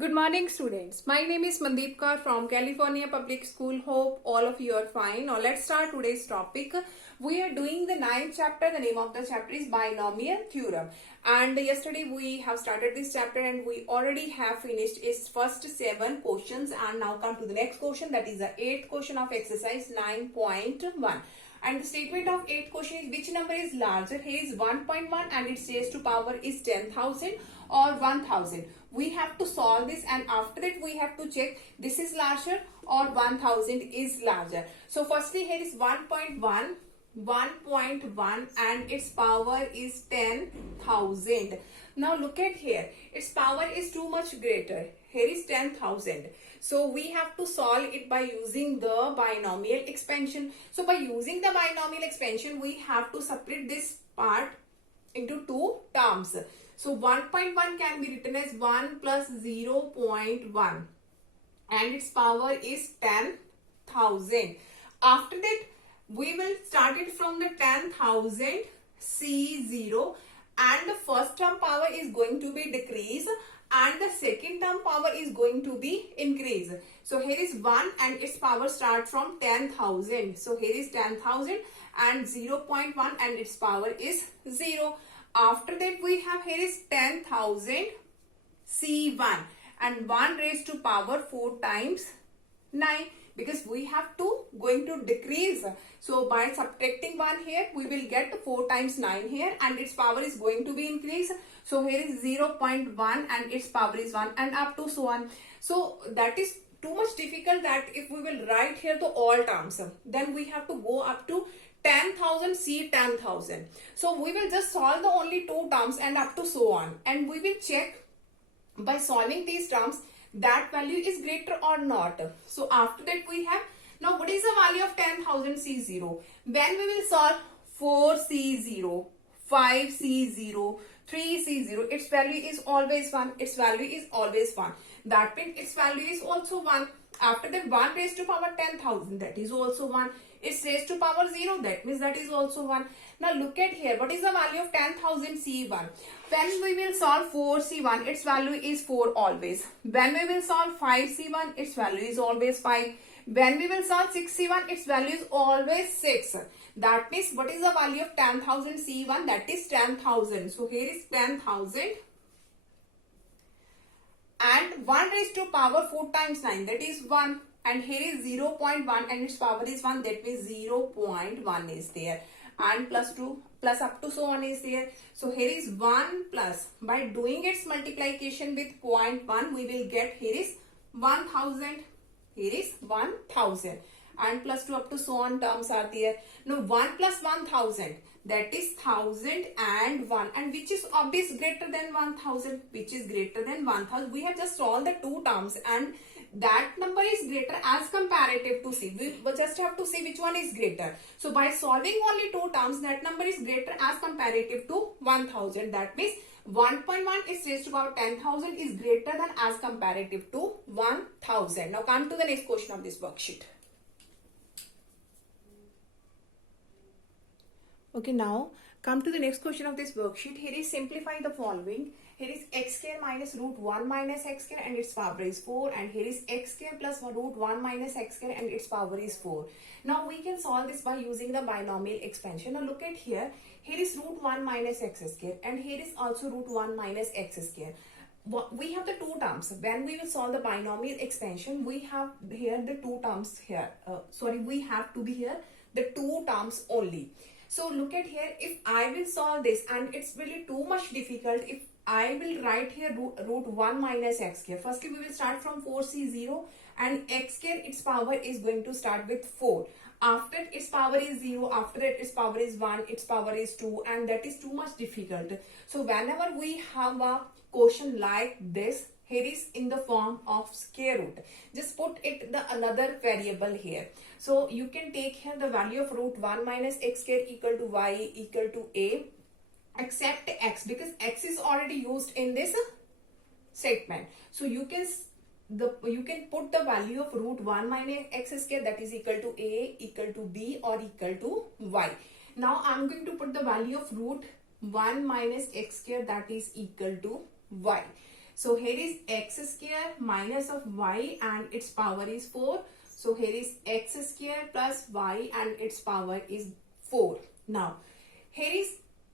Good morning, students. My name is Mandeep Kaur from California Public School. Hope all of you are fine. Now, let's start today's topic. We are doing the ninth chapter. The name of the chapter is Binomial Theorem. And yesterday we have started this chapter and we already have finished its first 7 questions. And now come to the next question. That is the 8th question of exercise 9.1. And the statement of 8th question is which number is larger? Here is 1.1 and its raised to power is 10,000 or 1000. We have to solve this and after that we have to check this is larger or 1000 is larger. So firstly here is 1.1 and its power is 10,000. Now look at here, its power is too much greater. Here is 10,000. So we have to solve it by using the binomial expansion. So by using the binomial expansion, we have to separate this part into 2 terms. So 1.1 can be written as 1 plus 0.1 and its power is 10,000. After that, we will start it from the 10,000 C0 and the first term power is going to be decreased and the second term power is going to be increased. So here is 1 and its power starts from 10,000. So here is 10,000 and 0.1 and its power is 0. After that we have here is 10,000 C1 and 1 raised to power 4 times 9 because we have to going to decrease. So by subtracting 1 here we will get 4 times 9 here and its power is going to be increased. So here is 0.1 and its power is 1 and up to so on. So that is too much difficult that if we will write here the all terms then we have to go up to 10,000 C 10,000. So we will just solve the only 2 terms and up to so on and we will check by solving these terms that value is greater or not. So after that we have, now what is the value of 10,000 C0? When we will solve 4 C0, 5 C0, 3 C0, its value is always 1. Its value is always 1. That means its value is also 1. After that 1 raised to power 10,000, that is also 1. It's raised to power 0, that means that is also 1. Now look at here, what is the value of 10,000 C1? When we will solve 4 C1, its value is 4 always. When we will solve 5 C1, its value is always 5. When we will solve 6 C1, its value is always 6. That means what is the value of 10,000 C1? That is 10,000. So here is 10,000. And 1 raised to power 4 times 9, that is 1. And here is 0.1 and its power is 1, that means 0.1 is there. And plus 2 plus up to so on is there. So here is 1 plus, by doing its multiplication with 0.1 we will get here is 1000. Here is 1000 and plus 2 up to so on terms are there. Now 1 plus 1000, that is 1001 and which is obviously greater than 1000, which is greater than 1000. We have just solved the 2 terms and that number is greater as comparative to C. We just have to see which one is greater. So by solving only 2 terms, that number is greater as comparative to 1000. That means 1.1 is raised to power 10,000 is greater than as comparative to 1000. Now come to the next question of this worksheet. Okay, now come to the next question of this worksheet. Here is simplify the following. Here is x square minus root 1 minus x square and its power is 4. And here is x square plus root 1 minus x square and its power is 4. Now we can solve this by using the binomial expansion. Now look at here. Here is root 1 minus x square and here is also root 1 minus x square. We have the 2 terms. When we will solve the binomial expansion, we have here the 2 terms here. We have to be here the 2 terms only. So look at here, if I will solve this and it's really too much difficult, if I will write here root 1 minus x square. Firstly, we will start from 4C0 and x square, its power is going to start with 4. After its power is 0, after that its power is 1, its power is 2 and that is too much difficult. So whenever we have a question like this, here is in the form of square root. Just put it the another variable here. So you can take here the value of root 1 minus x square equal to y equal to a except x because x is already used in this statement. So you can put the value of root 1 minus x square that is equal to a equal to b or equal to y. Now I'm going to put the value of root 1 minus x square that is equal to y. So here is x square minus of y and its power is 4. So here is x square plus y and its power is 4. Now here is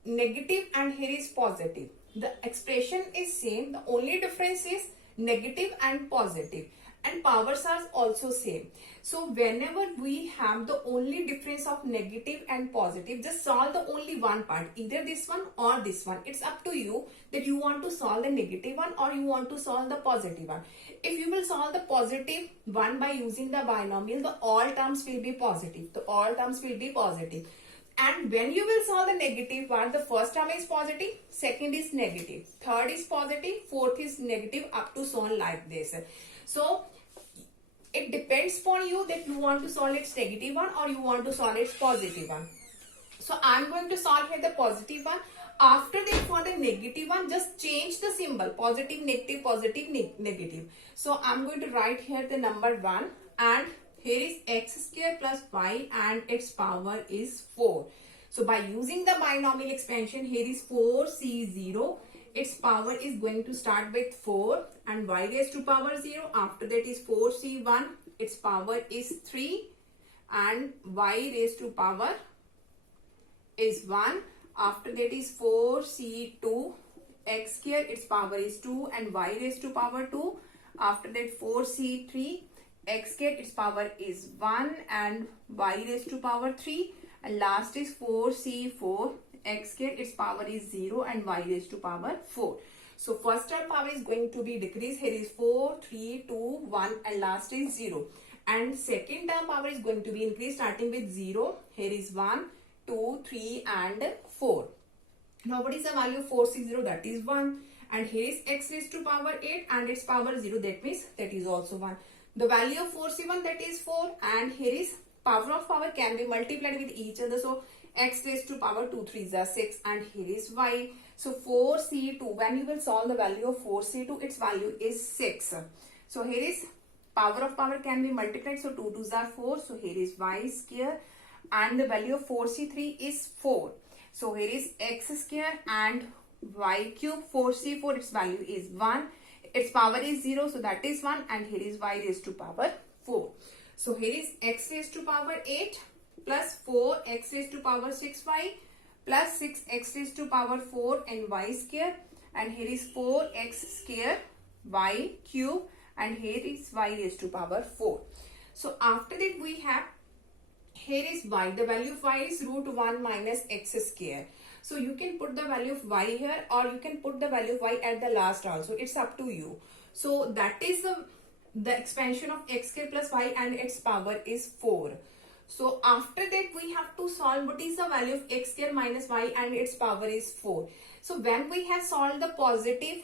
negative and here is positive. The expression is same. The only difference is negative and positive, and powers are also same. So whenever we have the only difference of negative and positive, just solve the only one part, either this one or this one. It's up to you that you want to solve the negative one or you want to solve the positive one. If you will solve the positive one by using the binomial, the all terms will be positive. The all terms will be positive. And when you will solve the negative one, the first term is positive, second is negative, third is positive, fourth is negative, up to so on like this. So it depends upon you that you want to solve its negative one or you want to solve its positive one. So I'm going to solve here the positive one. After that, for the negative one, just change the symbol, positive, negative, negative. So I'm going to write here the number 1, and here is x square plus y and its power is 4. So by using the binomial expansion, here is 4c0. Its power is going to start with 4 and y raised to power 0. After that is 4c1. Its power is 3 and y raised to power is 1. After that is 4c2. X square, its power is 2 and y raised to power 2. After that 4c3. X square, its power is 1 and y raised to power 3. And last is 4c4. X square, its power is 0 and y raised to power 4. So first term power is going to be decreased. Here is 4, 3, 2, 1 and last is 0. And second term power is going to be increased starting with 0. Here is 1, 2, 3 and 4. Now what is the value of 460? That is 1. And here is x raised to power 8 and its power 0. That means that is also 1. The value of 4c1, that is 4. And here is power of power can be multiplied with each other. So x raised to power 2 3s are 6 and here is y. So 4c2, when you will solve the value of 4c2, its value is 6. So here is power of power can be multiplied. So 2 2s are 4. So here is y square and the value of 4c3 is 4. So here is x square and y cube. 4c4, its value is 1. Its power is 0. So that is 1 and here is y raised to power 4. So here is x raised to power 8 plus 4 x raised to power 6y plus 6 x raised to power 4 and y square, and here is 4 x square y cube and here is y raised to power 4. So after that we have, here is y. The value of y is root 1 minus x square. So you can put the value of y here or you can put the value of y at the last also. It's up to you. So that is the expansion of x square plus y and its power is 4. So after that we have to solve what is the value of x square minus y and its power is 4. So when we have solved the positive,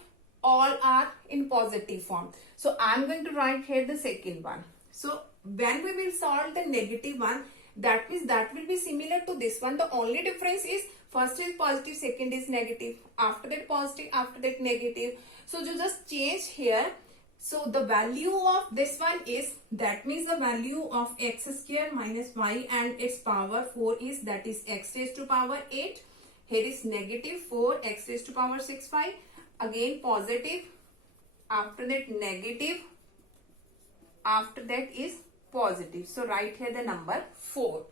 all are in positive form. So I am going to write here the second one. So when we will solve the negative one, that means that will be similar to this one. The only difference is first is positive, second is negative. After that positive, after that negative. So you just change here. So the value of this one is, that means the value of x square minus y and its power 4 is, that is x raised to power 8. Here is negative 4 x raised to power 6y. Again positive. After that negative. After that is positive. So write here the number 4.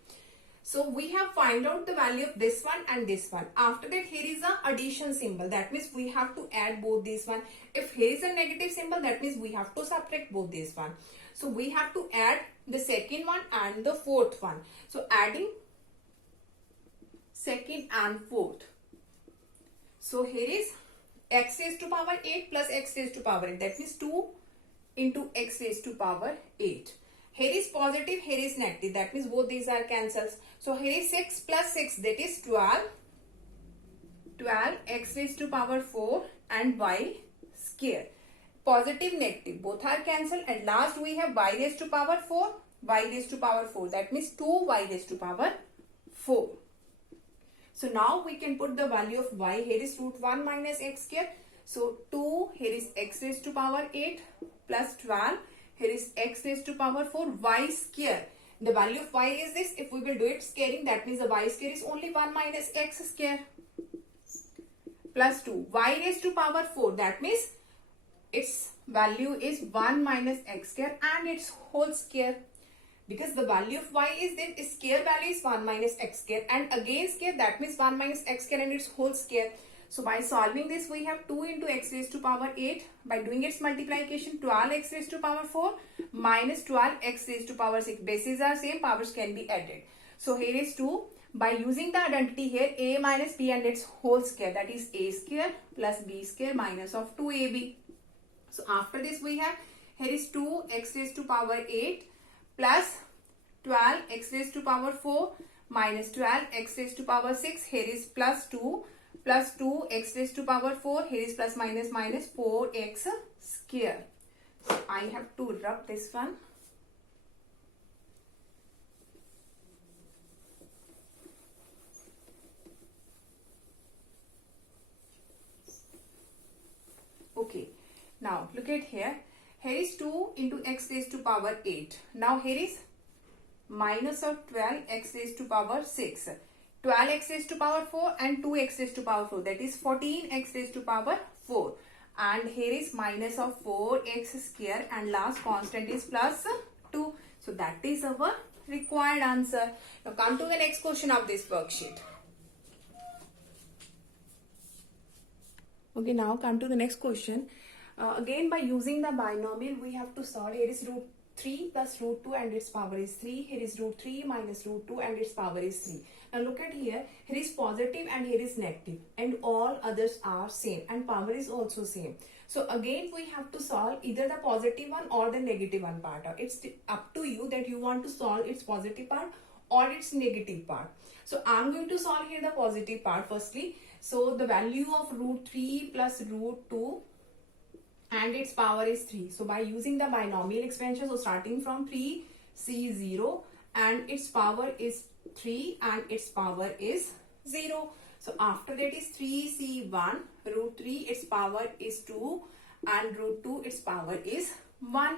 So we have find out the value of this one and this one. After that here is a addition symbol. That means we have to add both these one. If here is a negative symbol, that means we have to subtract both these one. So we have to add the second one and the fourth one. So adding second and fourth. So here is x raised to power 8 plus x raised to power 8. That means 2 into x raised to power 8. Here is positive, here is negative. That means both these are cancelled. So here is 6 plus 6, that is 12. 12 x raised to power 4 and y square. Positive, negative, both are cancelled. And last we have y raised to power 4, y raised to power 4. That means 2y raised to power 4. So now we can put the value of y. Here is root 1 minus x square. So 2, here is x raised to power 8 plus 12. Here is x raised to power 4 y square. The value of y is this. If we will do it squaring, that means the y square is only 1 minus x square plus 2. Y raised to power 4. That means value is 1 minus x square and its whole square. Because the value of y is then square value is 1 minus x square and again square, that means 1 minus x square and its whole square. So by solving this, we have 2 into x raised to power 8. By doing its multiplication, 12x raised to power 4 minus 12x raised to power 6. Bases are same, powers can be added. So here is 2. By using the identity here, a minus b and its whole square, that is a square plus b square minus of 2ab. So after this we have, here is 2x raised to power 8 plus 12x raised to power 4 minus 12x raised to power 6. Here is plus 2 plus 2x raised to power 4. Here is plus minus minus 4x square. So I have to rub this one. Okay. Now look at here. Here is 2 into x raised to power 8. Now here is minus of 12x raised to power 6. 12x raised to power 4 and 2x raised to power 4. That is 14x raised to power 4. And here is minus of 4x square and last constant is plus 2. So that is our required answer. Now come to the next question of this worksheet. Okay, now come to the next question. Again, by using the binomial, we have to solve. Here is root 3 plus root 2 and its power is 3. Here is root 3 minus root 2 and its power is 3. Now look at here. Here is positive and here is negative. And all others are same. And power is also same. So again, we have to solve either the positive one or the negative one part. It's up to you that you want to solve its positive part or its negative part. So I'm going to solve here the positive part firstly. So the value of root 3 plus root 2 and its power is 3. So by using the binomial expansion, so starting from 3c0 and its power is 3 and its power is 0. So after that is 3c1 root 3 its power is 2 and root 2 its power is 1.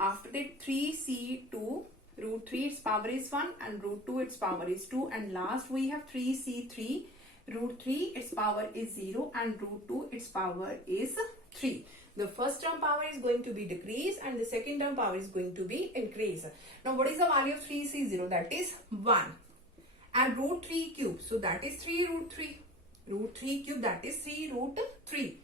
After that 3c2 root 3 its power is 1 and root 2 its power is 2, and last we have 3c3 root 3 its power is 0 and root 2 its power is 3. The first term power is going to be decrease and the second term power is going to be increase. Now what is the value of 3c0? That is 1. And root 3 cube, so that is 3 root 3. Root 3 cube, that is 3 root 3.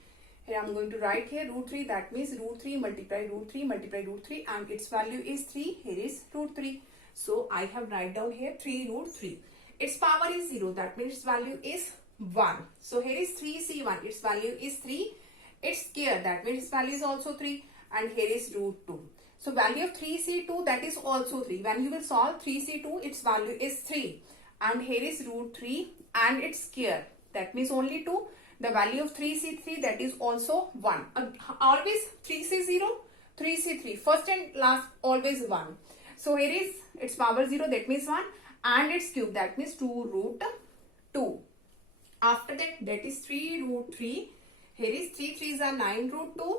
Here I am going to write here root 3, that means root 3 multiply root 3 multiply root 3 and its value is 3. Here is root 3. So I have write down here 3 root 3. Its power is 0, that means its value is 1. So here is 3c1, its value is 3. Its square, that means its value is also 3, and here is root 2. So value of 3c2, that is also 3. When you will solve 3c2, its value is 3. And here is root 3 and its square, that means only 2. The value of 3c3, that is also 1. Always 3c0, 3c3. First and last always 1. So here is its power 0, that means 1. And its cube, that means 2 root 2. After that is 3 root 3. Here is 3 3s are 9 root 2.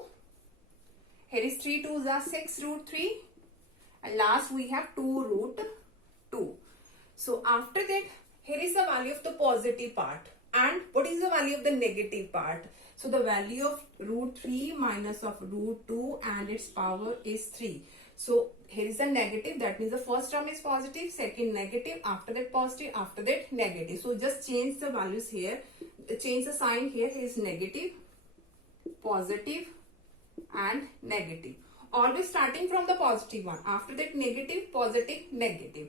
Here is 3 2s are 6 root 3. And last we have 2 root 2. So after that, here is the value of the positive part. And what is the value of the negative part? So the value of root 3 minus of root 2 and its power is 3. So here is a negative, that means the first term is positive, second negative, after that positive, after that negative. So just change the values here, change the sign here. Here is negative, positive and negative. Always starting from the positive one, after that negative, positive, negative.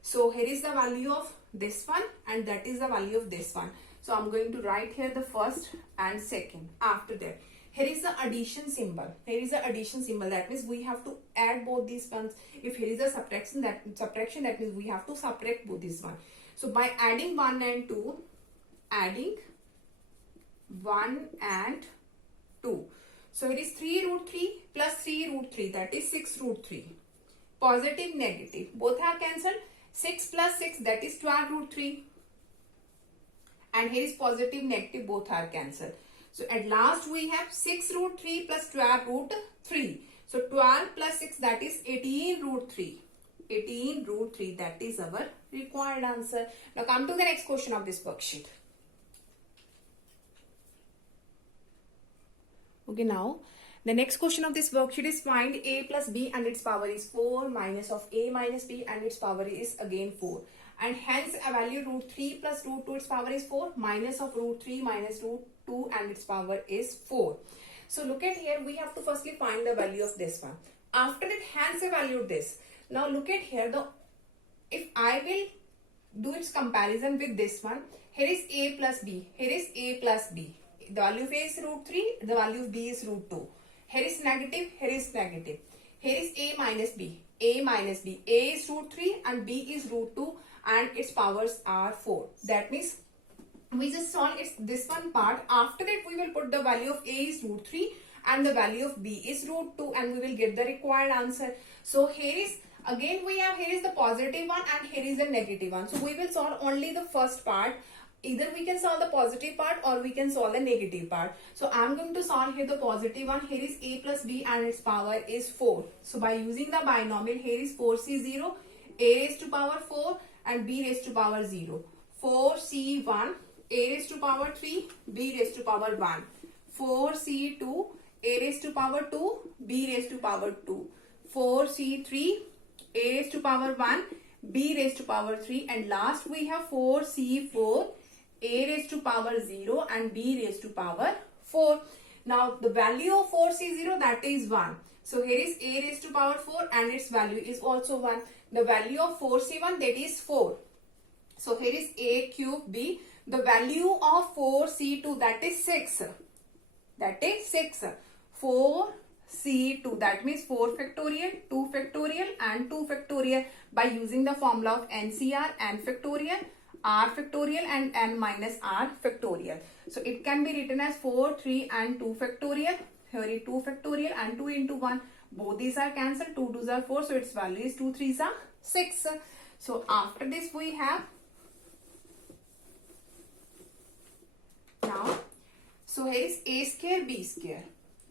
So here is the value of this one and that is the value of this one. So I'm going to write here the first and second. After that, here is the addition symbol. Here is the addition symbol. That means we have to add both these ones. If here is a subtraction, that means we have to subtract both these one. So by adding 1 and 2, adding 1 and 2. So it is 3 root 3 plus 3 root 3. That is 6 root 3. Positive, negative. Both are cancelled. 6 plus 6, that is 12 root 3. And here is positive, negative, both are cancelled. So at last we have 6 root 3 plus 12 root 3. So 12 plus 6, that is 18 root 3. 18 root 3, that is our required answer. Now come to the next question of this worksheet. Okay, now The next question of this worksheet is find a plus b and its power is 4 minus of a minus b and its power is again 4. And hence a value root 3 plus root 2 its power is 4 minus of root 3 minus root 2 and its power is 4. So look at here, we have to firstly find the value of this one. After it hence evaluate this. Now look at here, if I will do its comparison with this one, here is a plus b, here is a plus b. The value of a is root 3, the value of b is root 2. Here is negative, here is negative. Here is a minus b, a minus b. A is root 3 and b is root 2 and its powers are 4. That means we just solve this one part. After that we will put the value of a is root 3 and the value of b is root 2 and we will get the required answer. So here is again we have, here is the positive one and here is the negative one. So we will solve only the first part. Either we can solve the positive part or we can solve the negative part. So I am going to solve here the positive one. Here is a plus b and its power is 4. So by using the binomial, here is 4c0, a raised to power 4 and b raised to power 0. 4c1, a raised to power 3, b raised to power 1. 4c2, a raised to power 2, b raised to power 2. 4c3, a raised to power 1, b raised to power 3, and last we have 4c4, a raised to power 0 and b raised to power 4. Now the value of 4c0, that is 1. So here is a raised to power 4 and its value is also 1. The value of 4c1, that is 4. So here is a cube b. The value of 4c2, that is 6. That is 6. 4c2, that means 4 factorial, 2 factorial and 2 factorial by using the formula of NCR, n factorial, r factorial and n minus r factorial. So it can be written as 4, 3 and 2 factorial. Here is 2 factorial and 2 into 1. Both these are cancelled. 2 2s are 4. So its value is 2 3s are 6. So after this we have now. So here is a square b square.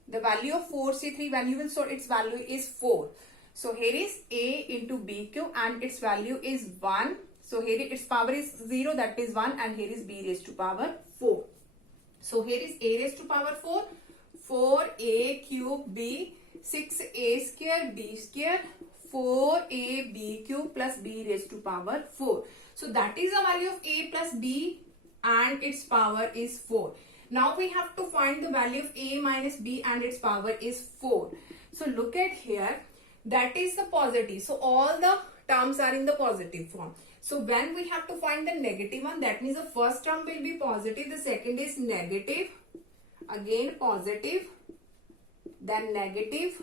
The value of 4c3 when you will solve its value is 4. So here is a into b cube and its value is 1. So here its power is 0, that is 1, and here is b raised to power 4. So here is a raised to power 4, 4a cube b, 6a square b square, 4ab cube plus b raised to power 4. So that is the value of a plus b and its power is 4. Now we have to find the value of a minus b and its power is 4. So look at here, that is the positive. So all the terms are in the positive form. So when we have to find the negative one, that means the first term will be positive, the second is negative, again positive, then negative,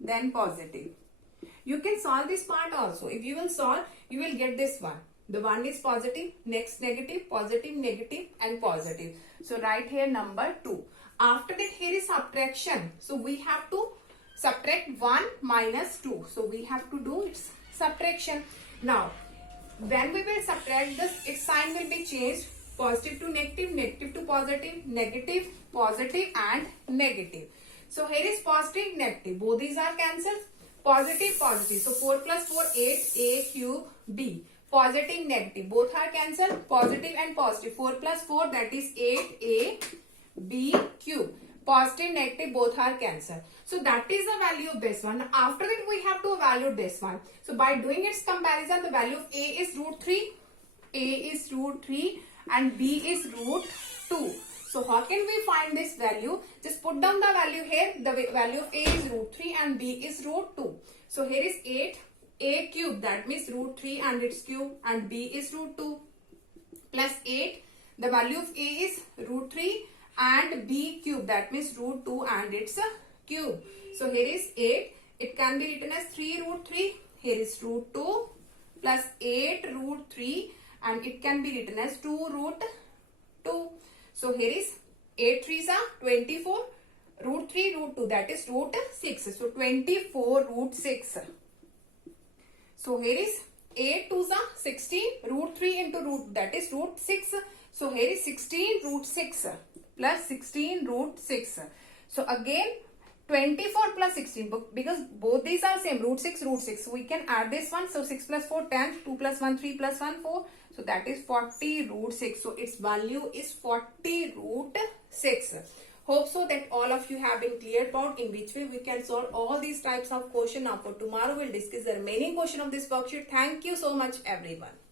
then positive. You can solve this part also. If you will solve, you will get this one. The one is positive, next negative, positive, negative and positive. So write here number 2. After that here is subtraction. So we have to subtract 1 minus 2. So we have to do its subtraction. Now when we will subtract this, its sign will be changed. Positive to negative, negative to positive, negative, positive and negative. So here is positive, negative. Both these are cancelled. Positive, positive. So 4 plus 4, 8, a cube b. Positive, negative. Both are cancelled. Positive and positive. 4 plus 4, that is 8a b cube. Positive, negative, both are cancelled. So that is the value of this one. After that we have to evaluate this one. So by doing its comparison, the value of a is root 3, a is root 3 and b is root 2. So how can we find this value? Just put down the value here. The value of a is root 3 and b is root 2. So here is 8 a cube, that means root 3 and its cube, and b is root 2 plus 8. The value of a is root 3 and b cube, that means root 2 and its cube. So here is 8. It can be written as 3 root 3. Here is root 2 plus 8 root 3 and it can be written as 2 root 2. So here is 8 3s are 24. Root 3 root 2, that is root 6. So 24 root 6. So here is 8 2s are 16. Root 3 into root, that is root 6. So here is 16 root 6 plus 16 root 6. So again 24 plus 16, because both these are same, root 6, root 6. So we can add this one. So 6 plus 4, 10, 2 plus 1, 3 plus 1, 4. So that is 40 root 6. So its value is 40 root 6. Hope so that all of you have been clear about in which way we can solve all these types of question. Now for tomorrow we'll discuss the remaining question of this worksheet. Thank you so much everyone.